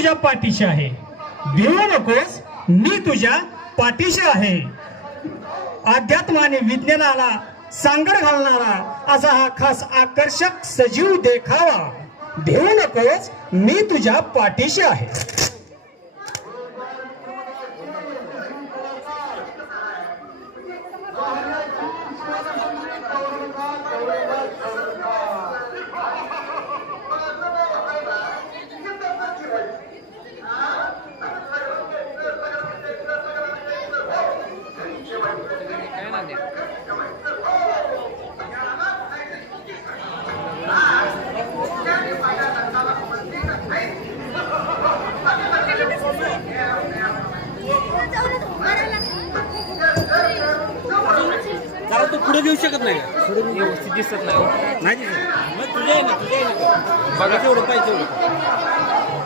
तुझ्या पाठीशी आहे. भिवू नकोस मी तुझ्या पाठीशी आहे. अध्यात्माने विज्ञानाला सांगड घालणारा असा हा खास आकर्षक सजीव देखावा. भिवू नकोस मी तुझ्या पाठीशी आहे. जरा तू पुढे घेऊ शकत नाही का? पुढे व्यवस्थित दिसत नाही. नाही दिसत? मग तुझ्या आहे ना तुझ्या आहे ना बघा तेवढं पाहिजे तेवढं.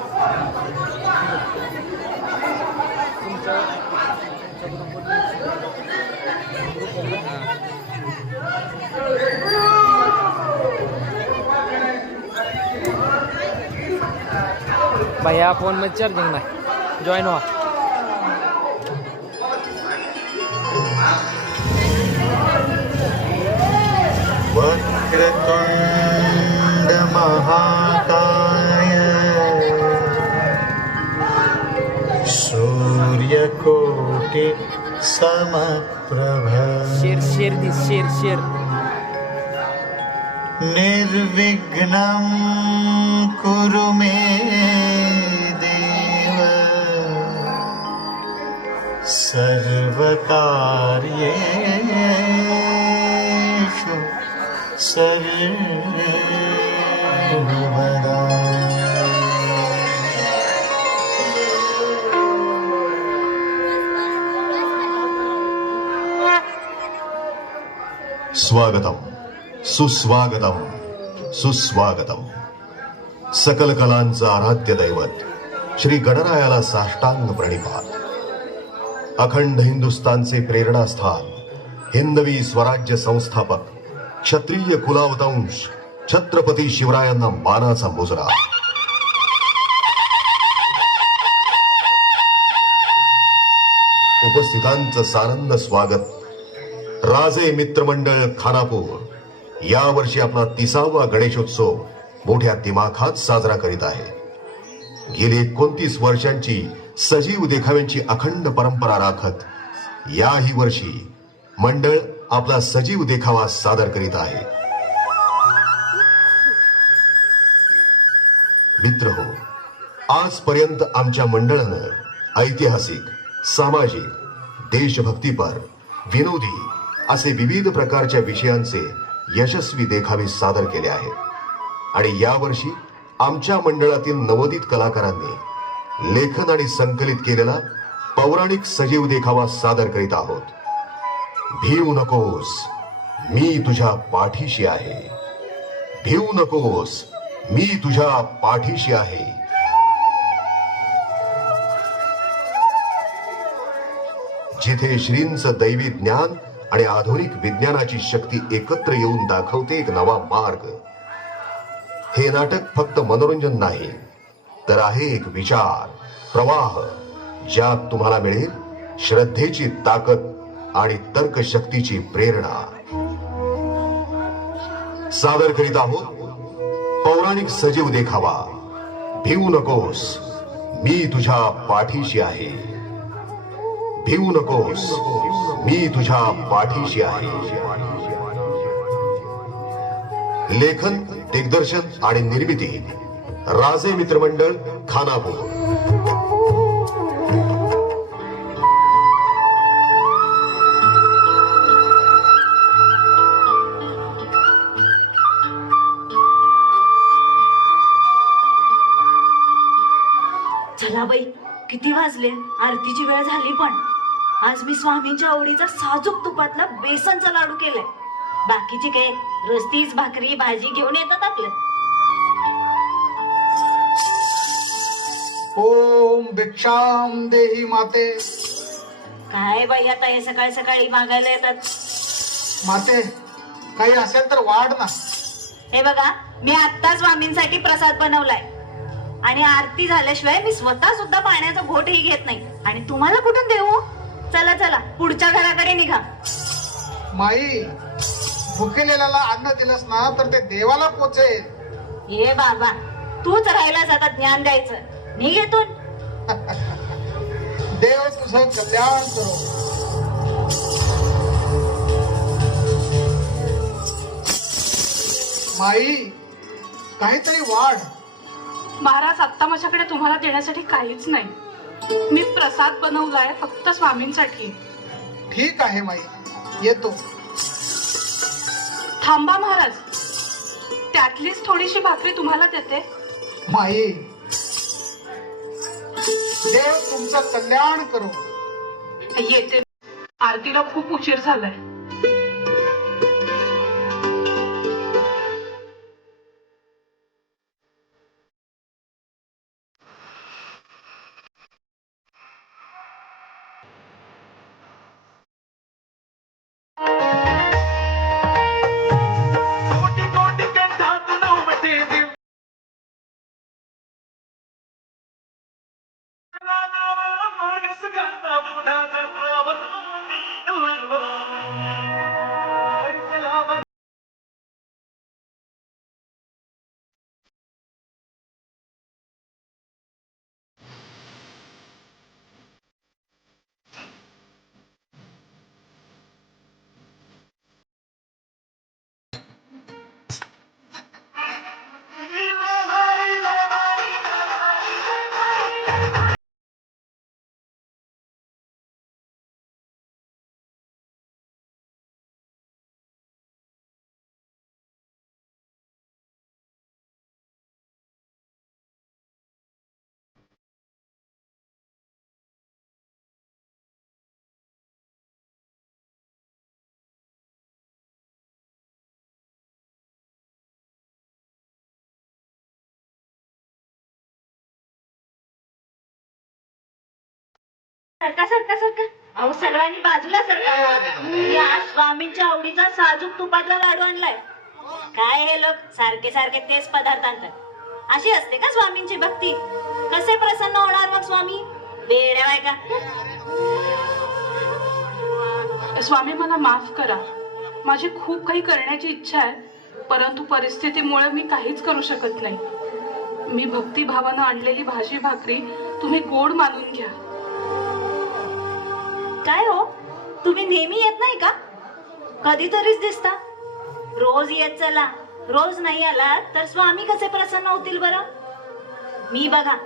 भैया फोनमध्ये चार्जिंग नाही. जॉईन व्हा. वक्रतुण्ड महाकाय सूर्यकोटि समप्रभ। शेर शेर दिस शेर शेर। निर्विघ्नं कुरु मे देव। सर्वकार्येषु सर्वदा स्वागतम सुस्वागतम सुस्वागतम सकल कलांचं आराध्य दैवत श्री गणरायाला साष्टांग प्रणिपात अखंड हिंदुस्तानचे प्रेरणास्थान हिंदवी स्वराज्य संस्थापक क्षत्रिय कुलावतंश छत्रपती शिवरायांना मानाचा मुजरा. उपस्थितांचं सानंद स्वागत. राजे मित्रमंडळ खानापूर. यावर्षी आपला तिसावा गणेशोत्सव मोठ्या दिमाखात साजरा करीत आहे. गेली एकोणतीस वर्षांची सजीव देखाव्यांची अखंड परंपरा राखत याही वर्षी मंडळ आपला सजीव देखावा सादर करीत आहे. मित्र हो आजपर्यंत आमच्या मंडळानं ऐतिहासिक सामाजिक देशभक्तीपर विनोदी असे विविध प्रकारच्या विषयांचे यशस्वी देखावे सादर केले आहेत. आणि यावर्षी आमच्या मंडळातील नवोदित कलाकारांनी लेखन आणि संकलित केलेला पौराणिक सजीव देखावा सादर करीत आहोत. भीव नकोस. मी तुझ्या पाठीशी आहे. भिवू नकोस. मी तुझ्या पाठीशी आहे. जिथे श्रींचं दैवी ज्ञान आणि आधुनिक विज्ञानाची शक्ती एकत्र येऊन दाखवते एक नवा मार्ग. हे नाटक फक्त मनोरंजन नाही तर आहे एक विचार प्रवाह ज्यात तुम्हाला मिळेल श्रद्धेची ताकद आणि तर्कशक्तीची प्रेरणा. सादर करीत आहोत पौराणिक सजीव देखावा. भिवू नकोस मी तुझ्या पाठीशी आहे. भिवू नकोस मी तुझ्या पाठीशी आहे. लेखन दिग्दर्शन आणि निर्मिती राजे मित्रमंडळ खानापूर. आरतीची वेळ झाली पण आज मी स्वामींच्या आवडीचा साजूक तुपातला बेसनचा लाडू केलाय. बाकीचे काय रस्तीच भाकरी भाजी घेऊन येतात आपलं. ओम भिक्षाम देही माते. काय बाई आता हे सकाळी सकाळी मागायला येतात? माते काही असेल तर वाढ ना. हे बघा मी आत्ता स्वामींसाठी प्रसाद बनवलाय. आणि आरती झाल्याशिवाय मी स्वतः सुद्धा पाण्याचा घोटही घेत नाही. आणि तुम्हाला कुठून देऊ? चला चला पुढच्या घराकडे निघा. माई भुकेलेल्याला अन्न दिलंस ना तर ते देवाला पोचेल ये बाबा तूच राहिलास आता ज्ञान द्यायचं. निघेतून देव तुझं कल्याण करो. माई काहीतरी वाढ. महाराज आत्ता माझ्याकडे तुम्हाला देण्यासाठी काहीच नाही. मी प्रसाद बनवलाय फक्त स्वामींसाठी. ठीक आहे माई. येतो. थांबा महाराज. त्यातलीच थोडीशी भाकरी तुम्हाला देते. माई. देव तुमचं कल्याण करो. येते. आरतीला खूप उशीर झालाय. सरका सरका सरका अहो सगळ्यांनी बाजूला सरका या स्वामींच्या आवडीचा साजूक तुपातला लाडू आणलाय. काय हे लोक? सारखे सारखे तेच पदार्थ आणतात. अशी असते का स्वामींची भक्ती? कसे प्रसन्न होणार मग स्वामी? बेड्या का स्वामी मला माफ करा. माझी खूप काही करण्याची इच्छा आहे परंतु परिस्थितीमुळे मी काहीच करू शकत नाही. मी भक्तिभावानं आणलेली भाजी भाकरी तुम्ही गोड मानून घ्या. काय हो? तुम्ही नेहमी येत नाही का? कधीतरीच दिसता. रोज येत चला. रोज नाही आला तर स्वामी कसे प्रसन्न होतील बरं? मी बघा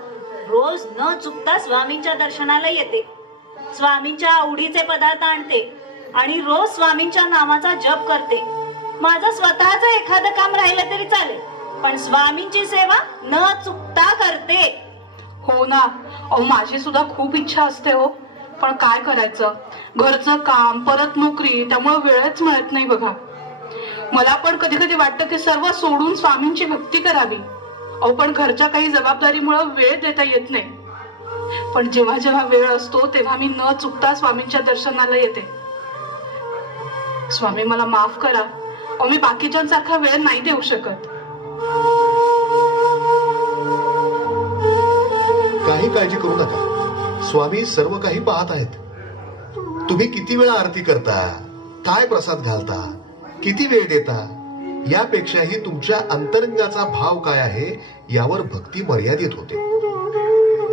रोज न चुकता स्वामींच्या दर्शनाला येते. स्वामींच्या आवडीचे पदार्थ आणते आणि रोज स्वामींच्या नावाचा जप करते. माझं स्वतःच एखादं काम राहिलं तरी चालेल पण स्वामींची सेवा न चुकता करते. हो ना. अहो माझी सुद्धा खूप इच्छा असते हो. पण काय करायचं? घरचं काम परत नोकरी त्यामुळे वेळच मिळत नाही बघा. मला पण कधी कधी वाटतं की सर्व सोडून स्वामींची भक्ती करावी. अहो पण घरच्या काही जबाबदारीमुळे वेळ देता येत नाही. पण जेव्हा जेव्हा वेळ असतो तेव्हा मी न चुकता स्वामींच्या दर्शनाला येते. स्वामी मला माफ करा. अहो मी बाकीच्यांसारखा वेळ नाही देऊ शकत. काही काळजी करू नका. स्वामी सर्व काही पाहत आहेत. तुम्ही किती वेळा आरती करता? काय प्रसाद घालता? किती वेळ देता? यापेक्षाही तुमच्या अंतरंगाचा भाव काय आहे यावर भक्ती मर्यादित होते.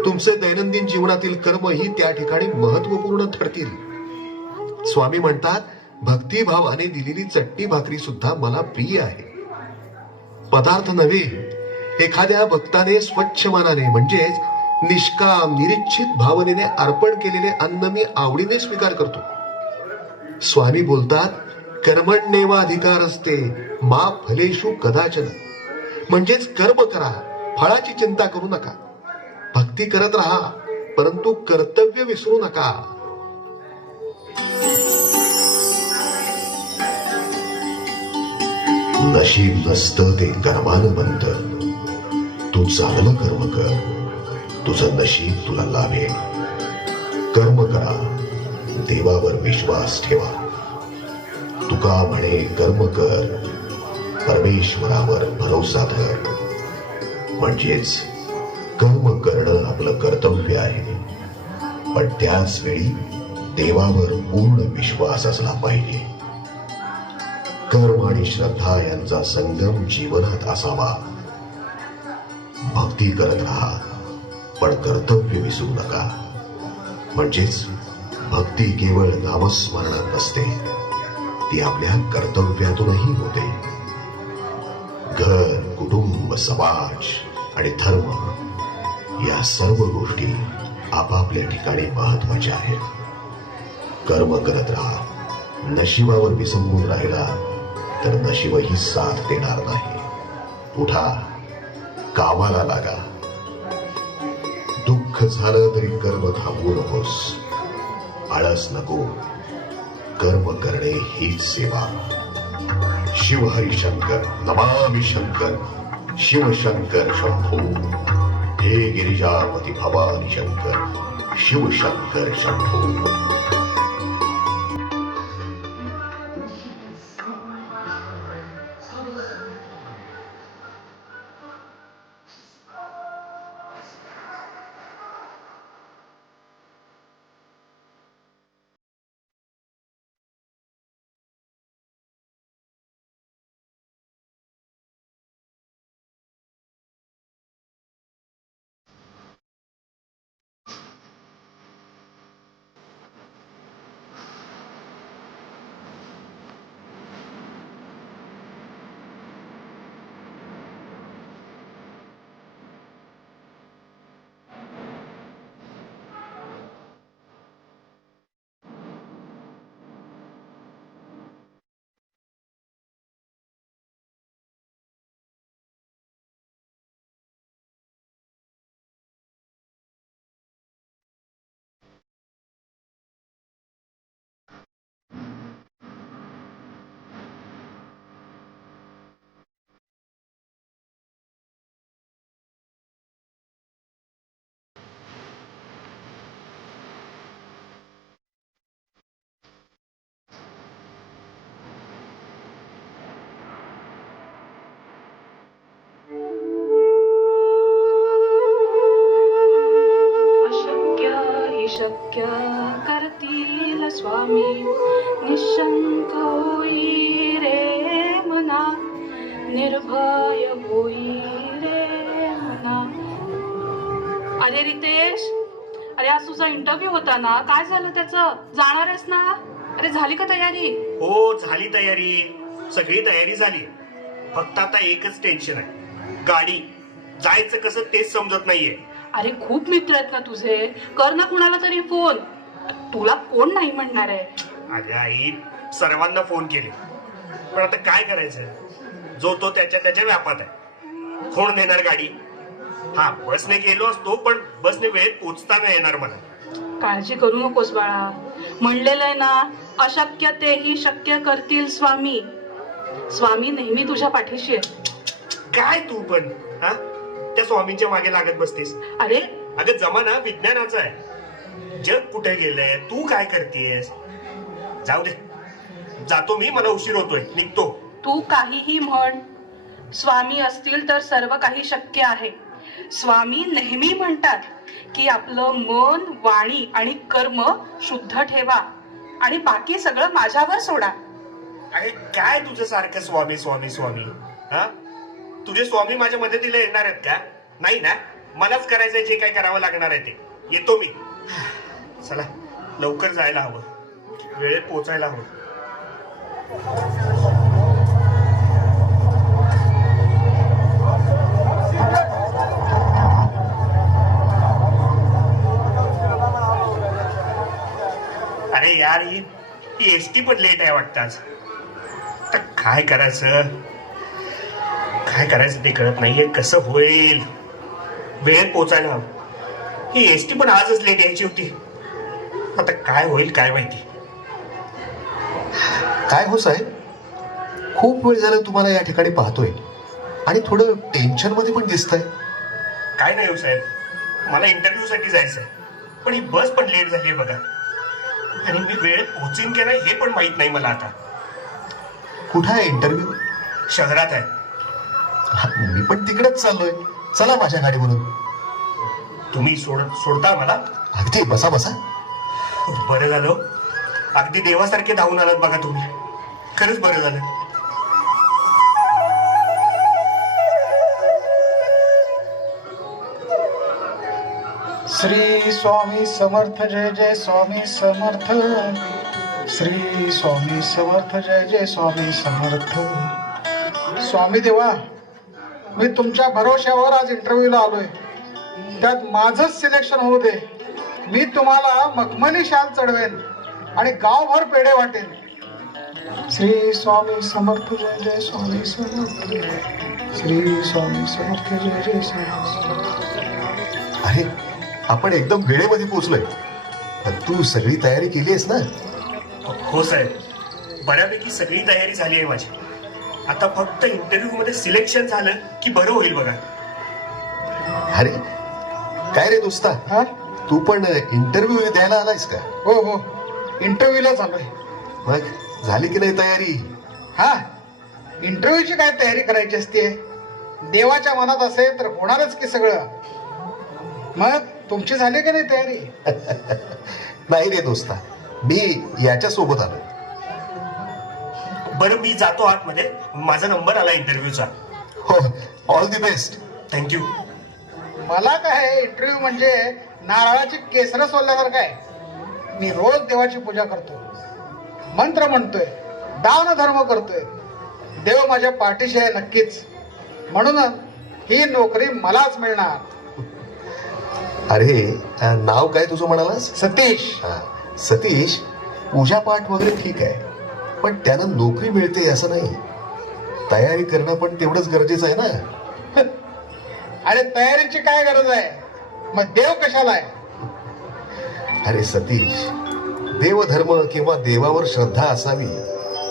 तुमचे दैनंदिन जीवनातील कर्मही त्या ठिकाणी महत्त्वपूर्ण ठरतील. स्वामी म्हणतात भक्तिभावाने दिलेली चटणी भाकरी सुद्धा मला प्रिय आहे. पदार्थ नव्हे एखाद्या भक्ताने स्वच्छ मनाने म्हणजेच निष्काम निरीच्छित भावनेने अर्पण केलेले अन्न मी आवडीने स्वीकार करतो. स्वामी बोलतात कर्मण्येवा अधिकार असते मा फलेशू कदाचन. म्हणजेच कर्म करा फळाची चिंता करू नका. भक्ती करत राहा परंतु कर्तव्य विसरू नका. नशीब नसतं ते कर्मानं बनत. तू चांगलं कर्म कर. तुझं नशीब तुला लाभेल. कर्म करा. देवावर विश्वास ठेवा. तुका म्हणे कर्म कर. परमेश्वरावर भरोसा धर. म्हणजेच कर्म करणं आपलं कर्तव्य आहे. पण त्याच वेळी देवावर पूर्ण विश्वास असला पाहिजे. कर्म आणि श्रद्धा यांचा संगम जीवनात असावा. भक्ती करत राहा. पण कर्तव्य विसरू नका. म्हणजेच भक्ती केवळ नामस्मरणात नसते ती आपल्या कर्तव्यातूनही होते. घर कुटुंब समाज आणि धर्म या सर्व गोष्टी आपापल्या ठिकाणी महत्त्वाच्या आहेत. कर्म करत राहा. नशिबावर विसंबून राहिला तर नशिबही साथ देणार नाही. उठा. कामाला लागा. दुःख झालं तरी कर्म थांबवू नकोस. आळस नको. कर्म करणे हीच सेवा. शिव हरिशंकर नमामि शंकर शिव शंकर शंभो. हे गिरिजापती भवानी शंकर शिव शंकर शंभो. ना काय झालं त्याचं? जाणार आहेस ना? अरे झाली का तयारी? हो झाली तयारी. सगळी तयारी झाली. फक्त आता एकच टेन्शन आहे. गाडी. जायचं कसं तेच समजत नाहीये. अरे खूप मित्र आहेत ना तुझे. कर ना कुणाला तरी फोन तुला कोण नाही म्हणणार आहे? अरे आई सर्वांना फोन केले. पण आता काय करायचं? जो तो त्याच्या त्याच्या व्यापात आहे. कोण नेणार गाडी. हा बसने गेलो असतो पण बसने वेळेत पोचता नाही येणार मला. काळजी करू नकोस बाळा. म्हणलेलं आहे ना अशक्य तेही शक्य करतील स्वामी. स्वामी नेहमी तुझ्या पाठीशी आहे. काय तू पण हा? त्या स्वामींच्या मागे लागत बसतेस. अरे? अगं जमाना विज्ञानाचा आहे. जग कुठे गेलंय? तू काय करतेस जाऊ दे. जातो मी मला उशीर होतोय. निघतो. तू काहीही म्हण. स्वामी असतील तर सर्व काही शक्य आहे. स्वामी नेहमी म्हणतात की आपलं मन वाणी आणि कर्म शुद्ध ठेवा आणि बाकी सगळं माझ्यावर सोडा. अरे काय तुझं सारखं स्वामी स्वामी स्वामी? हा? तुझे स्वामी माझ्या मदतीला येणार आहेत का? नाही ना? मलाच करायचंय जे काय करावं लागणार आहे ते. येतो मी. चला लवकर जायला हवं. वेळेत पोचायला हवं. अरे यार ही एस टी पण लेट आहे वाटतं आज. आता काय करायचं? काय करायचं ते कळत नाहीये. कसं होईल? वेळेत पोचायला हवं. ही एस टी पण आजच लेट यायची होती. आता काय होईल काय माहिती. काय हो साहेब? खूप वेळ झाला तुम्हाला या ठिकाणी पाहतोय. आणि थोडं टेन्शनमध्ये पण दिसतंय. काय नाही हो साहेब. मला इंटरव्ह्यू साठी जायचंय. पण ही बस पण लेट झाली आहे बघा. आणि मी वेळेत पोहोचीन की नाही हे पण माहीत नाही मला आता. कुठं आहे इंटरव्ह्यू शहरात आहे. मी पण तिकडेच चाललोय. चला माझ्या गाडीवरून तुम्ही सोड सोडता मला? अगदी बसा बसा. बरं झालं हो. अगदी देवासारखे धावून आलात बघा तुम्ही. खरंच बरं झालं. श्री स्वामी समर्थ जय जय स्वामी समर्थ. श्री स्वामी समर्थ जय जय स्वामी समर्थ. स्वामी देवा मी तुमच्या भरोश्यावर आज इंटरव्ह्यूला आलोय. त्यात माझंच सिलेक्शन होऊ दे. मी तुम्हाला मखमली शाल चढवेन आणि गावभर पेढे वाटेन. श्री स्वामी समर्थ जय जय स्वामी समर्थ. श्री स्वामी समर्थ जय जय स्वामी समर्थ. अरे आपण एकदम वेळेमध्ये पोहोचलोय. पण तू सगळी तयारी केली आहेस ना? हो साहेब. बऱ्यापैकी सगळी तयारी झाली आहे माझी. आता फक्त इंटरव्ह्यू मध्ये सिलेक्शन झालं की बरं होईल बघा. अरे काय रे दोस्ता? हा? तू पण इंटरव्ह्यू द्यायला आलायस का? हो हो. इंटरव्ह्यूला चालू आहे मग झाली की नाही तयारी? हा. इंटरव्ह्यूची काय तयारी करायची असते? देवाच्या मनात असेल तर होणारच की सगळं. मग? तुमची झाली का नाही तयारी? नाही रे दोस्ता. मी याच्या सोबत आलो बरं मी जातो आतमध्ये. माझा नंबर आला इंटरव्ह्यूचा. हो ऑल दी बेस्ट थँक्यू मला काय इंटरव्ह्यू म्हणजे नारळाची केसर सोडल्यासारखं आहे. मी रोज देवाची पूजा करतो मंत्र म्हणतोय. दान धर्म करतोय. देव माझ्या पाठीशी आहे नक्कीच. म्हणूनच ही नोकरी मलाच मिळणार. अरे नाव काय तुझं म्हणालास? सतीश. हा, सतीश पूजापाठ वगैरे ठीक आहे पण त्यानं नोकरी मिळते असं नाही. तयारी करणं पण तेवढंच गरजेचं आहे ना? अरे तयारीची काय गरज आहे? मग देव कशाला आहे? अरे सतीश देवधर्म किंवा देवावर श्रद्धा असावी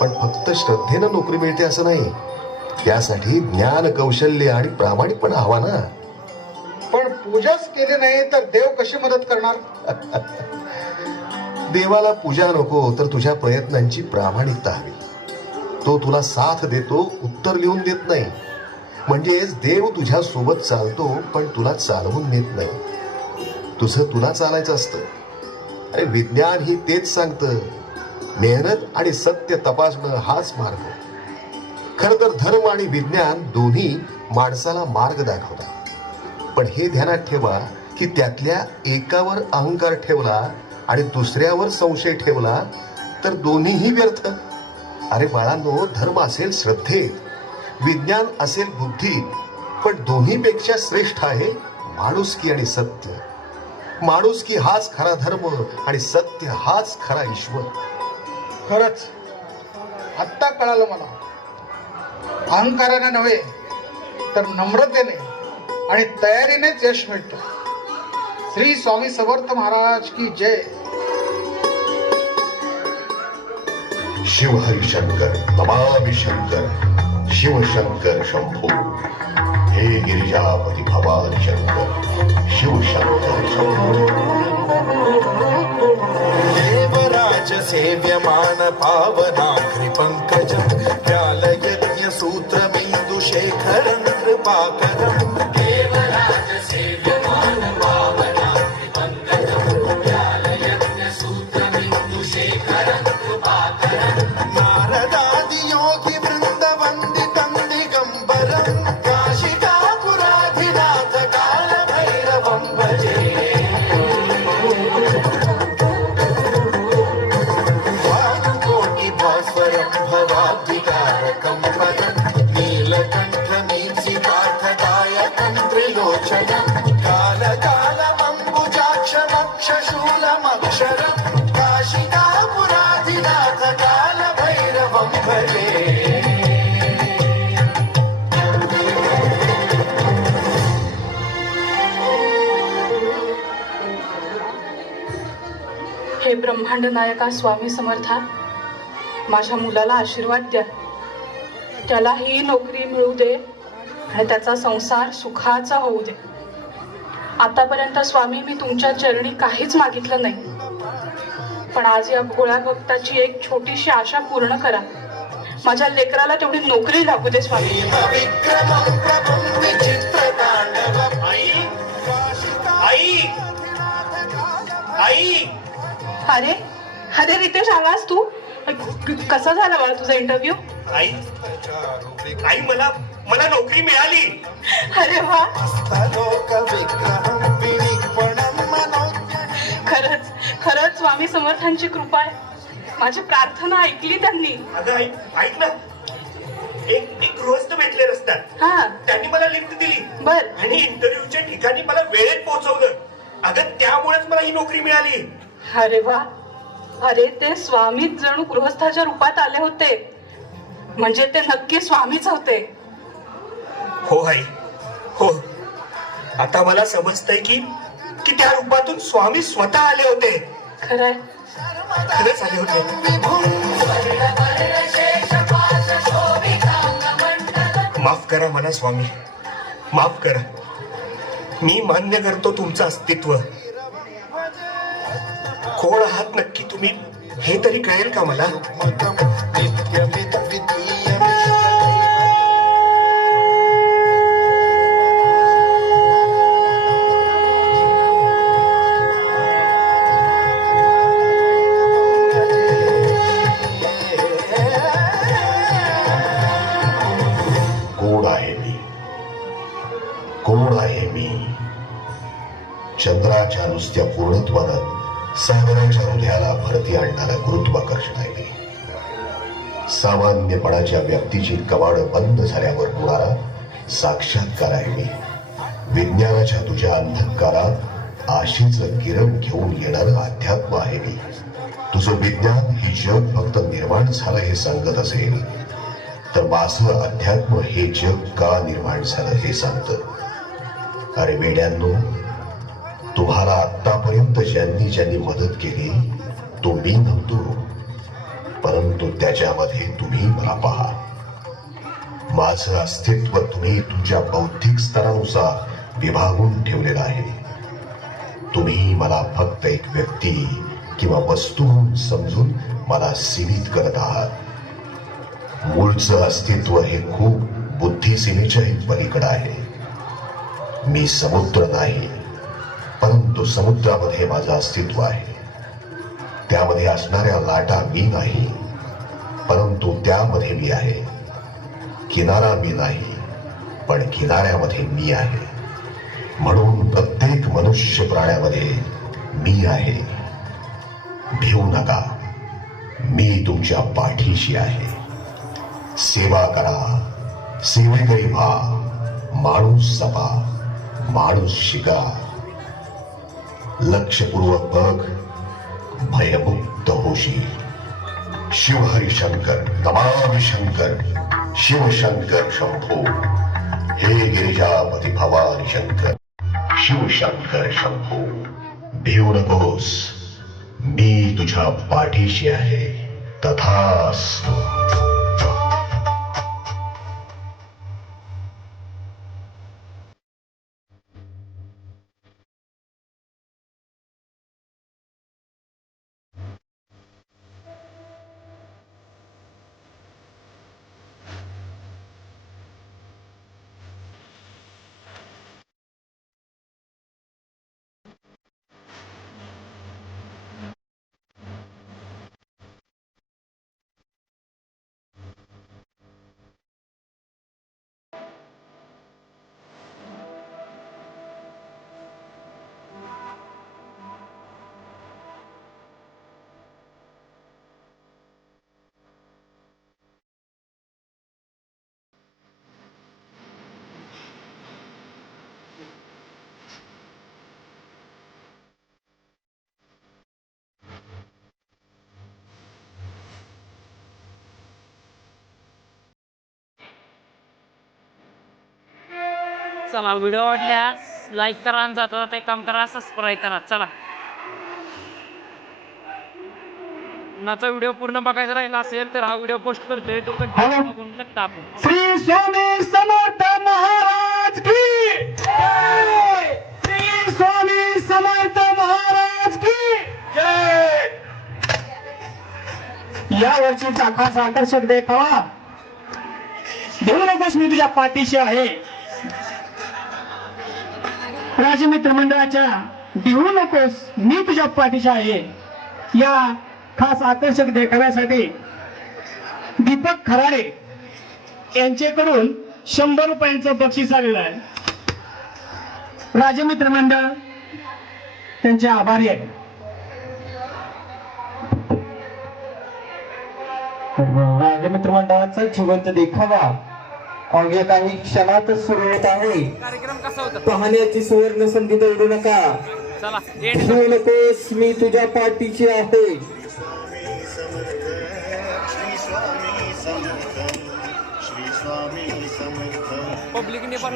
पण फक्त श्रद्धेनं नोकरी मिळते असं नाही. त्यासाठी ज्ञान कौशल्य आणि प्रामाणिकपणा हवा ना? पण पूजाच केली नाही तर देव कशी मदत करणार? देवाला पूजा नको तर तुझ्या प्रयत्नांची प्रामाणिकता हवी. तो तुला साथ देतो उत्तर लिहून देत नाही. म्हणजेच देव तुझ्या सोबत चालतो पण तुला चालवून नेत नाही. तुझं तुला चालायचं असतं. अरे विज्ञान ही तेच सांगतं. मेहनत आणि सत्य तपासणं हाच मार्ग. खर तर धर्म आणि विज्ञान दोन्ही माणसाला मार्ग दाखवतात. पण हे ध्यानात ठेवा की त्यातल्या एकावर अहंकार ठेवला आणि दुसऱ्यावर संशय ठेवला तर दोन्हीही व्यर्थ. अरे बाळांनो धर्म असेल श्रद्धेत विज्ञान असेल बुद्धीत पण दोन्हीपेक्षा श्रेष्ठ आहे माणुसकी आणि सत्य. माणुसकी हाच खरा धर्म आणि सत्य हाच खरा ईश्वर. खरंच आत्ता कळालं मला. अहंकाराने नव्हे तर नम्रतेने आणि तयारीनेच यश मिळतं. श्री स्वामी समर्थ महाराज की जय. शिव हरिशंकर नमामि शंकर शिव शंकर शंभो. हे गिरिजापती भवानी शंकर शिव शंकर शंभो. देवराज सेव्यमान पावनाघ्रि पङ्कजम् व्यालयज्ञ सूत्रमिन्दु शेखरं कृपाकरम् हे ब्रह्मांड नायका स्वामी समर्था माझ्या मुलाला आशीर्वाद द्या. त्याला ही नोकरी मिळू दे आणि त्याचा संसार सुखाचा होऊ दे. आतापर्यंत स्वामी मी तुमच्या चरणी काहीच मागितलं नाही. पण आज या भोळ्या भक्ताची एक छोटीशी आशा पूर्ण करा. माझ्या लेकराला तेवढी नोकरी लागू दे स्वामी. आई आई अरे अरे रितेश आलास तू? कसा झाला बाळा तुझा इंटरव्ह्यू आई आई मला मला नोकरी मिळाली. अरे वा. खरंच खरंच स्वामी समर्थांची कृपा आहे. माझी प्रार्थना ऐकली त्यांनी. अगं आई ऐक ना. एक एक गृहस्थ भेटले रस्त्यात हा. त्यांनी मला लिफ्ट दिली. बर. आणि इंटरव्ह्यूच्या ठिकाणी मला वेळेत पोहोचवलं. अगं त्यामुळेच मला ही नोकरी मिळाली. अरे वा. अरे ते स्वामीच जणू गृहस्थाच्या रूपात आले होते. म्हणजे ते नक्की स्वामीच होते. हो आई. हो. आता मला समजतंय की की त्या रूपातून स्वामी स्वतः आले होते. खरंय. खरंच आले होते. माफ करा मला स्वामी. माफ करा. मी मान्य करतो तुमचं अस्तित्व. कोण आहात नक्की तुम्ही? हे तरी कळेल का मला? मनाच्या व्यक्तीची कवाड बंद झाल्यावर होणारा साक्षात्कार आहे मी. विज्ञानाच्या तुझ्या अंधकारात आशेचं किरण घेऊन येणारं अध्यात्म आहे मी. तुझं विज्ञान हे जग फक्त निर्माण झालं हे सांगत असेल तर माझं अध्यात्म हे जग का निर्माण झालं हे सांगतं? अरे वेड्यांनो तुम्हाला आतापर्यंत ज्यांनी ज्यांनी मदत केली तो मी नव्हतो परंतु त्याच्यामध्ये तुम्ही मला पहा. माझं अस्तित्व तुम्ही तुमच्या बौद्धिक स्तरानुसार विभागून ठेवलेलं आहे. तुम्ही मला फक्त एक व्यक्ती किंवा वस्तू म्हणून समजून मला सीमित करत आहात. मूळचं अस्तित्व हे खूप बुद्धिसीमेच्याही पलीकडं आहे. मी समुद्र नाही परंतु समुद्रामध्ये माझं अस्तित्व आहे. त्यामध्ये असणाऱ्या लाटा मी नाही परंतु त्यामध्ये मी आहे. किनारा मी नाही पण किनाऱ्यामध्ये मी आहे. म्हणून प्रत्येक मनुष्य प्राण्यामध्ये मी आहे. भिवू नका मी तुमच्या पाठीशी आहे. सेवा करा सेवेकरी व्हा माणूस सपा माणूस शिका. लक्षपूर्वक बघ भयमुक्त होशी शिवहरी शंकर नमामि शंकर शिवशंकर शंभो. हे गिरिजापती भवानी शंकर शिवशंकर शंभो. भिऊ नकोस मी तुझ्या पाठीशी आहे. तथास्तु. चला व्हिडिओ आवडल्यास लाईक करा आणि जाता एक काम करा सबस्क्राईब करा. चला. नाचा व्हिडिओ पूर्ण बघायचा राहिला असेल तर हा व्हिडिओ पोस्ट करतोय. तो कंटिन्यू बघून आपण. श्री स्वामी समर्थ महाराज की. जय! श्री स्वामी समर्थ महाराज की. जय. या वर्षीचा खास आकर्षक देखावा देऊ नकोस मी तुझ्या पाठीशी आहे. राजमित्र मंडळाच्या देऊ नकोस मी तुझ्या पाठीशी आहे. या खास आकर्षक देखाव्यासाठी दीपक खराडे यांच्याकडून शंभर रुपयांचं बक्षीस आलेलं आहे. राजमित्र मंडळ त्यांचे आभारी आहे राजमित्र मंडळाचा जिवंत देखावा. अवघ्या काही क्षणातच सुरू होत आहे. कार्यक्रम कसा होता? पाहण्याची सुवर्ण संधी दौडू नका. चला नकोस मी तुझ्या पाठीची आहे. पब्लिकने पण